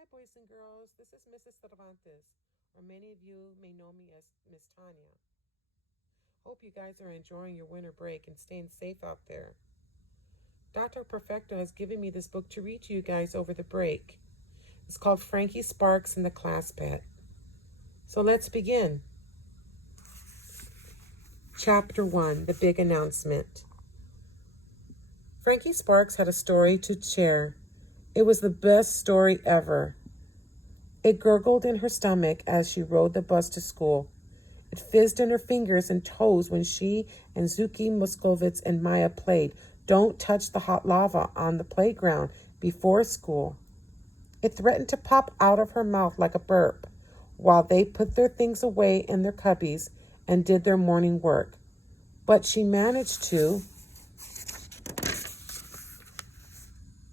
Hi, boys and girls. This is Mrs. Cervantes, or many of you may know me as Miss Tanya. Hope you guys are enjoying your winter break and staying safe out there. Dr. Perfecto has given me this book to read to you guys over the break. It's called Frankie Sparks and the Class Pet. So let's begin. Chapter 1, The Big Announcement. Frankie Sparks had a story to share. It was the best story ever. It gurgled in her stomach as she rode the bus to school. It fizzed in her fingers and toes when she and Zuki Muskovitz and Maya played Don't Touch the Hot Lava on the playground before school. It threatened to pop out of her mouth like a burp while they put their things away in their cubbies and did their morning work. But she managed to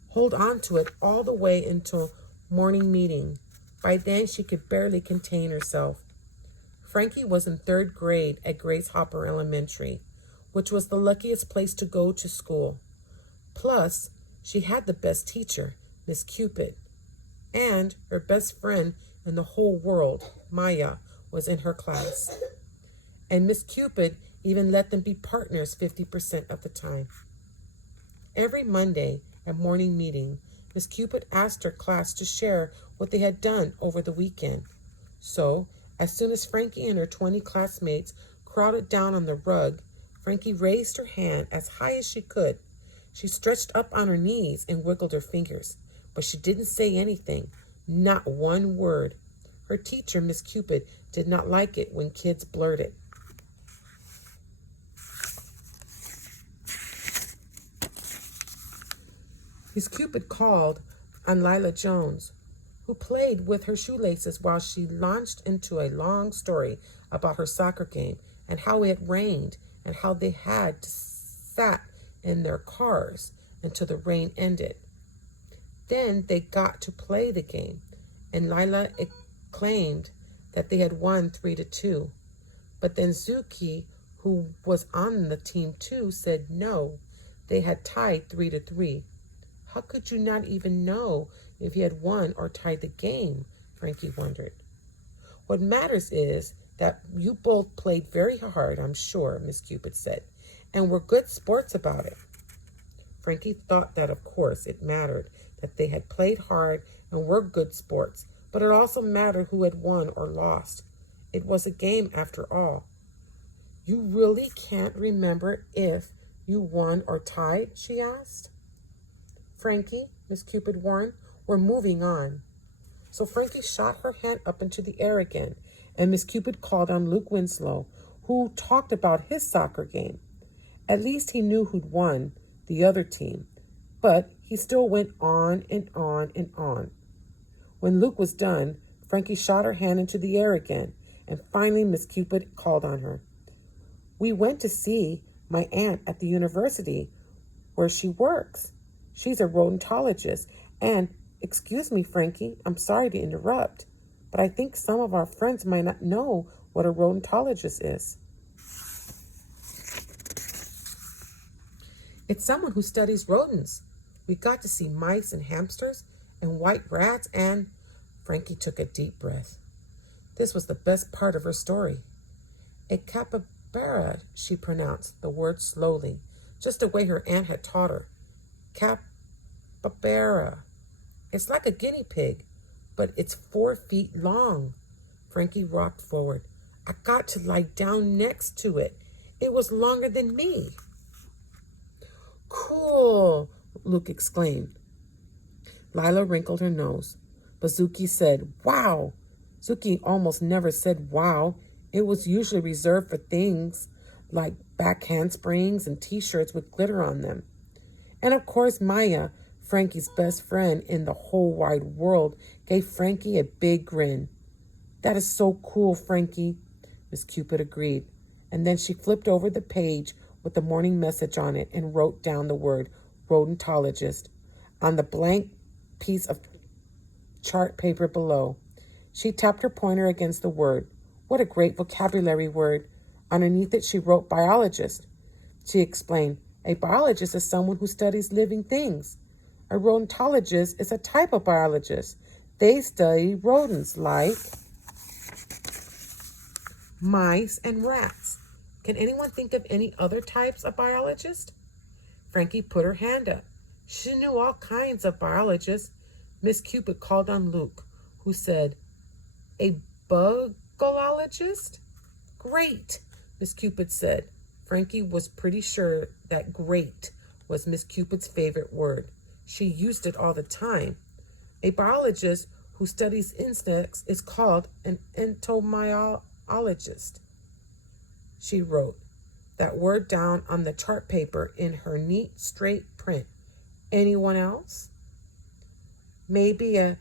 hold on to it all the way until morning meeting. By then, she could barely contain herself. Frankie was in 3rd grade at Grace Hopper Elementary, which was the luckiest place to go to school. Plus, she had the best teacher, Miss Cupid, and her best friend in the whole world, Maya, was in her class. And Miss Cupid even let them be partners 50% of the time. Every Monday at morning meeting, Miss Cupid asked her class to share what they had done over the weekend. So, as soon as Frankie and her 20 classmates crowded down on the rug, Frankie raised her hand as high as she could. She stretched up on her knees and wiggled her fingers, but she didn't say anything, not one word. Her teacher, Miss Cupid, did not like it when kids blurted. Miss Cupid called on Lila Jones, who played with her shoelaces while she launched into a long story about her soccer game and how it rained and how they had to sat in their cars until the rain ended. Then they got to play the game, and Lila claimed that they had won 3-2. But then Zuki, who was on the team too, said no, they had tied 3-3. How could you not even know if you had won or tied the game? Frankie wondered. What matters is that you both played very hard, I'm sure, Miss Cupid said, and were good sports about it. Frankie thought that, of course, it mattered that they had played hard and were good sports, but it also mattered who had won or lost. It was a game after all. You really can't remember if you won or tied? She asked. Frankie, Miss Cupid warned, we're moving on. So Frankie shot her hand up into the air again, and Miss Cupid called on Luke Winslow, who talked about his soccer game. At least he knew who'd won, the other team, but he still went on and on and on. When Luke was done, Frankie shot her hand into the air again, and finally Miss Cupid called on her. We went to see my aunt at the university where she works. She's a rodentologist, and, excuse me, Frankie, I'm sorry to interrupt, but I think some of our friends might not know what a rodentologist is. It's someone who studies rodents. We got to see mice and hamsters and white rats and... Frankie took a deep breath. This was the best part of her story. A capybara, she pronounced the word slowly, just the way her aunt had taught her. Capybara. It's like a guinea pig, but it's 4 feet long. Frankie rocked forward. I got to lie down next to it. It was longer than me. Cool, Luke exclaimed. Lila wrinkled her nose, but Zuki said, wow. Zuki almost never said wow. It was usually reserved for things like back handsprings and t-shirts with glitter on them. And of course, Maya, Frankie's best friend in the whole wide world, gave Frankie a big grin. That is so cool, Frankie, Miss Cupid agreed. And then she flipped over the page with the morning message on it and wrote down the word rodentologist on the blank piece of chart paper below. She tapped her pointer against the word. What a great vocabulary word. Underneath it, she wrote biologist. She explained, a biologist is someone who studies living things. A rodentologist is a type of biologist. They study rodents like mice and rats. Can anyone think of any other types of biologists? Frankie put her hand up. She knew all kinds of biologists. Miss Cupid called on Luke, who said, "A bugologist?" "Great," Miss Cupid said. Frankie was pretty sure that great was Miss Cupid's favorite word. She used it all the time. A biologist who studies insects is called an entomologist. She wrote that word down on the chart paper in her neat, straight print. Anyone else? Maybe a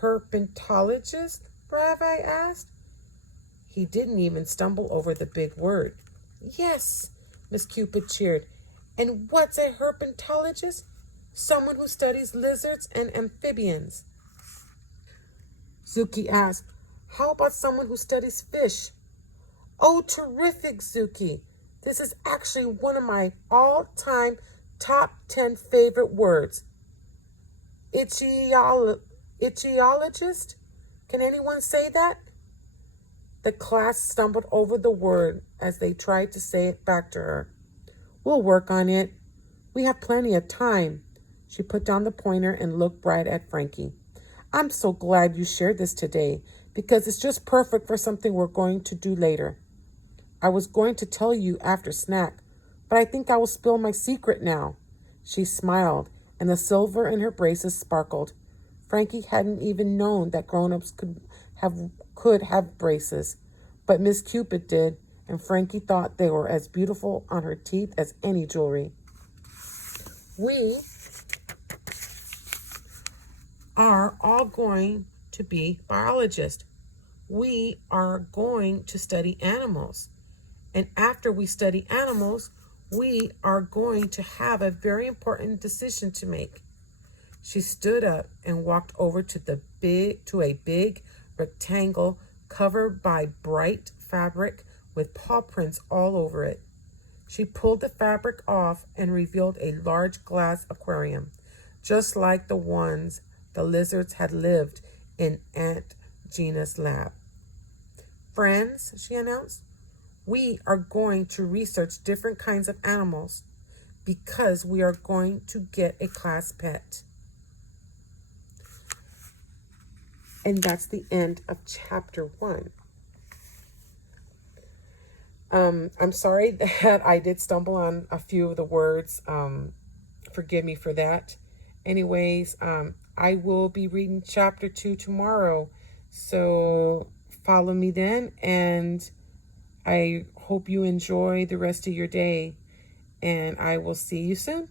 herpetologist? Rabbi asked. He didn't even stumble over the big word. Yes, Miss Cupid cheered. And what's a herpetologist? Someone who studies lizards and amphibians. Zuki asked, how about someone who studies fish? Oh, terrific, Zuki. This is actually one of my all-time top 10 favorite words. Ichthyologist? Can anyone say that? The class stumbled over the word as they tried to say it back to her. We'll work on it. We have plenty of time. She put down the pointer and looked right at Frankie. I'm so glad you shared this today because it's just perfect for something we're going to do later. I was going to tell you after snack, but I think I will spill my secret now. She smiled, and the silver in her braces sparkled. Frankie hadn't even known that grown-ups could have braces, but Miss Cupid did, and Frankie thought they were as beautiful on her teeth as any jewelry. We are all going to be biologists. We are going to study animals. And after we study animals, we are going to have a very important decision to make. She stood up and walked over to a big rectangle covered by bright fabric with paw prints all over it. She pulled the fabric off and revealed a large glass aquarium, just like the ones the lizards had lived in Aunt Gina's lab. Friends, she announced, we are going to research different kinds of animals because we are going to get a class pet. And that's the end of chapter 1. I'm sorry that I did stumble on a few of the words. Forgive me for that. Anyways, I will be reading chapter 2 tomorrow. So follow me then, and I hope you enjoy the rest of your day, and I will see you soon.